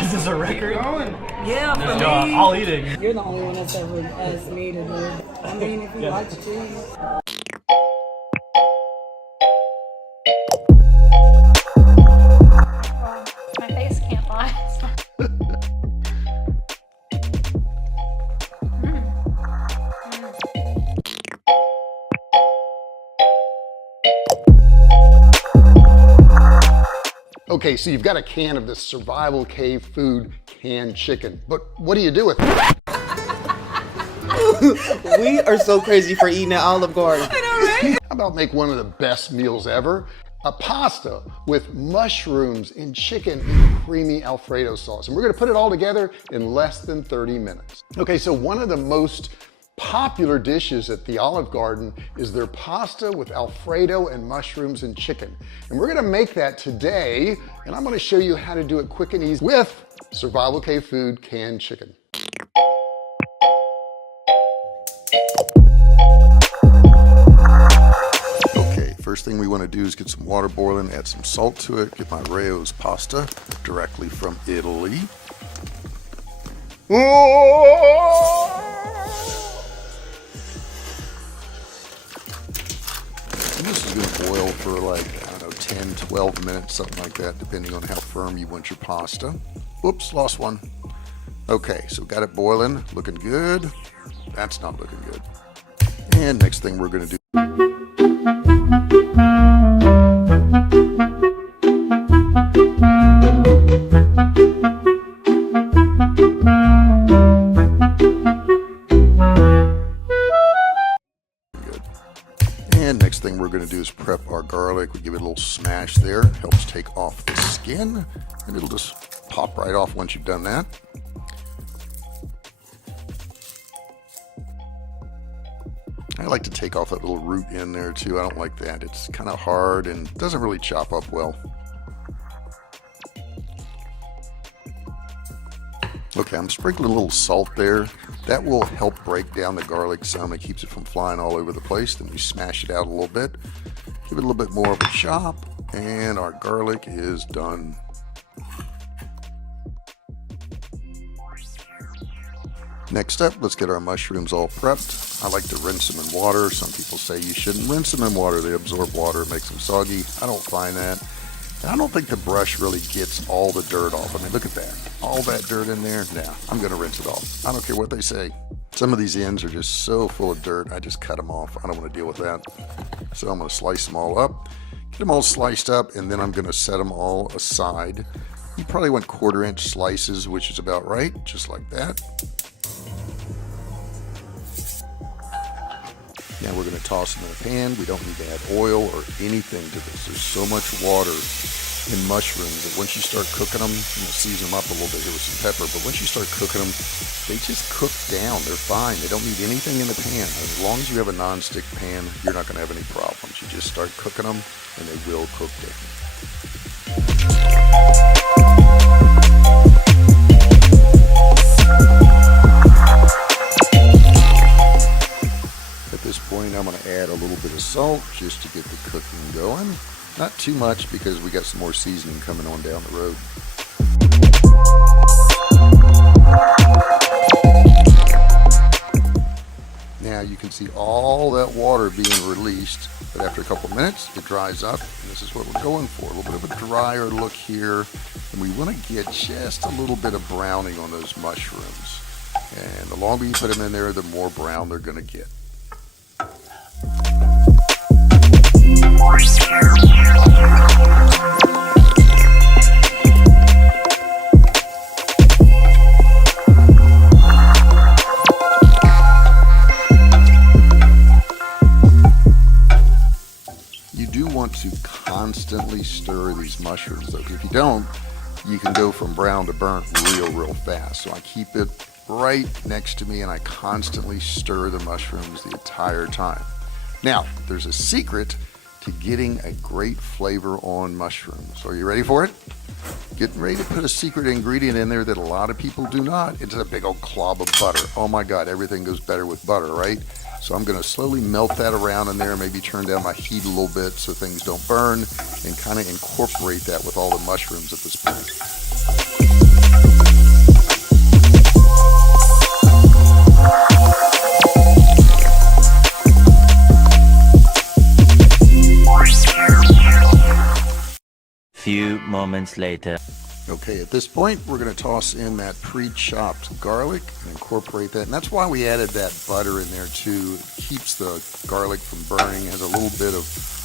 Is this a record? Yeah, for me. All eating. You're the only one that's ever asked me to do it. I mean, if you like cheese. My face can't lie. Okay, so you've got a can of this Survival Cave Food canned chicken, but what do you do with it? We are so crazy for eating at Olive Garden. I know, right? How about make one of the best meals ever? A pasta with mushrooms and chicken and creamy Alfredo sauce. And we're gonna put it all together in less than 30 minutes. Okay, so one of the most popular dishes at the Olive Garden is their pasta with Alfredo and mushrooms and chicken. And we're gonna make that today, and I'm gonna show you how to do it quick and easy with Survival Cave Food canned chicken. Okay, first thing we wanna do is get some water boiling, add some salt to it, get my Rao's pasta directly from Italy. And this is going to boil for like, I don't know, 10, 12 minutes, something like that, depending on how firm you want your pasta. Oops, lost one. Okay, so got it boiling, looking good. That's not looking good. And next thing we're going to do. And next thing we're going to do is prep our garlic. We give it a little smash there. Helps take off the skin. And it'll just pop right off once you've done that. I like to take off that little root in there too. I don't like that. It's kind of hard and doesn't really chop up well. Okay, I'm sprinkling a little salt there. That will help break down the garlic some. It keeps it from flying all over the place. Then we smash it out a little bit. Give it a little bit more of a chop. And our garlic is done. Next up, let's get our mushrooms all prepped. I like to rinse them in water. Some people say you shouldn't rinse them in water. They absorb water, it makes them soggy. I don't find that. And I don't think the brush really gets all the dirt off. I mean, look at that. All that dirt in there. Now, I'm going to rinse it off. I don't care what they say. Some of these ends are just so full of dirt, I just cut them off. I don't want to deal with that. So I'm going to slice them all up. Get them all sliced up, and then I'm going to set them all aside. You probably want 1/4 inch slices, which is about right, just like that. Now we're going to toss them in a pan. We don't need to add oil or anything to this. There's so much water in mushrooms that once you start cooking them, I'm going to season them up a little bit here with some pepper, but once you start cooking them, they just cook down. They're fine. They don't need anything in the pan. As long as you have a non-stick pan, you're not going to have any problems. You just start cooking them and they will cook down. At this point, I'm going to add a little bit of salt just to get the cooking going. Not too much because we got some more seasoning coming on down the road. Now you can see all that water being released, but after a couple minutes it dries up, and this is what we're going for. A little bit of a drier look here, and we want to get just a little bit of browning on those mushrooms. And the longer you put them in there, the more brown they're going to get. You do want to constantly stir these mushrooms though. If you don't, you can go from brown to burnt real fast. So I keep it right next to me and I constantly stir the mushrooms the entire time. Now, there's a secret to getting a great flavor on mushrooms. Are you ready for it? Getting ready to put a secret ingredient in there that a lot of people do not. It's a big old clob of butter. Oh my God, everything goes better with butter, right? So I'm gonna slowly melt that around in there, maybe turn down my heat a little bit so things don't burn, and kind of incorporate that with all the mushrooms at this point. Few moments later. Okay, at this point, we're going to toss in that pre-chopped garlic and incorporate that. And that's why we added that butter in there too. It keeps the garlic from burning, has a little bit of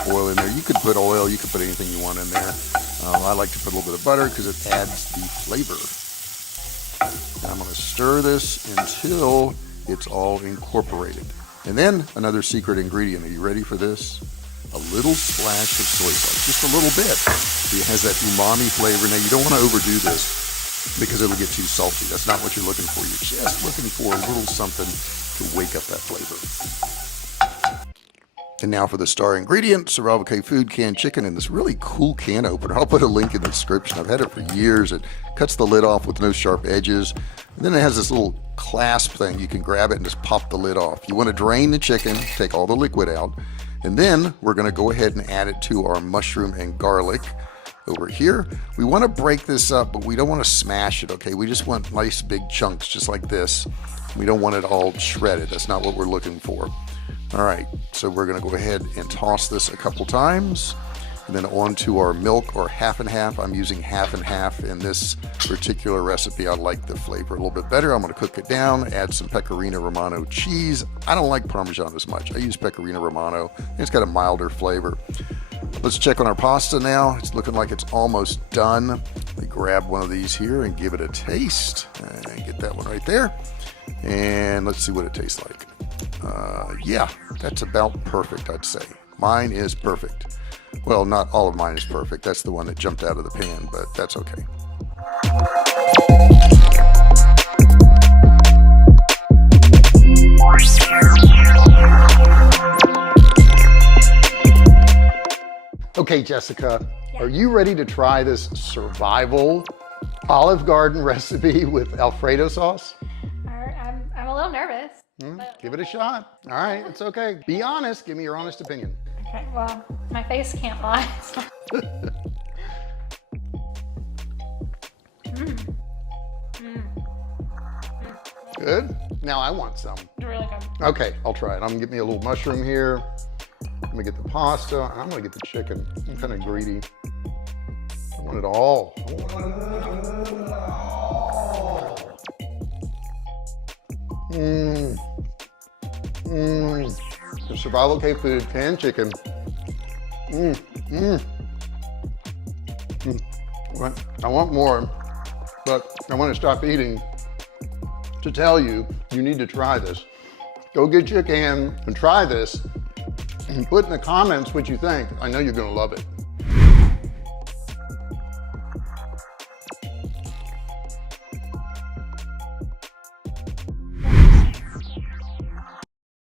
oil in there. You could put oil, you could put anything you want in there. I like to put a little bit of butter because it adds the flavor. Now I'm going to stir this until it's all incorporated. And then another secret ingredient. Are you ready for this? A little splash of soy sauce, just a little bit. It has that umami flavor. Now you don't want to overdo this because it'll get too salty. That's not what you're looking for. You're just looking for a little something to wake up that flavor. And now for the star ingredient, Survival Cave Food canned chicken in this really cool can opener. I'll put a link in the description. I've had it for years. It cuts the lid off with no sharp edges. And then it has this little clasp thing. You can grab it and just pop the lid off. You want to drain the chicken, take all the liquid out. And then we're going to go ahead and add it to our mushroom and garlic over here. We want to break this up, but we don't want to smash it, okay? We just want nice big chunks just like this. We don't want it all shredded. That's not what we're looking for. All right, so we're going to go ahead and toss this a couple times. And then on to our milk, or half and half. I'm using half and half in this particular recipe. I like the flavor a little bit better. I'm going to cook it down, add some Pecorino Romano cheese. I don't like Parmesan as much. I use Pecorino Romano. It's got a milder flavor. Let's check on our pasta now. It's looking like it's almost done. Let me grab one of these here and give it a taste. And get that one right there. And let's see what it tastes like. Yeah, that's about perfect, I'd say. Mine is perfect. Well, not all of mine is perfect. That's the one that jumped out of the pan, but that's okay. Okay, Jessica, are you ready to try this survival Olive Garden recipe with Alfredo sauce? I'm a little nervous. Give it a shot. All right, it's okay. Be honest. Give me your honest opinion. Okay, well, my face can't lie. Good? Now I want some. It's really good. Okay, I'll try it. I'm gonna get me a little mushroom here. I'm gonna get the pasta, and I'm gonna get the chicken. I'm kind of greedy. I want it all. The Survival Cave Food canned chicken. I want more, but I want to stop eating to tell you, you need to try this. Go get your can and try this and put in the comments what you think. I know you're going to love it.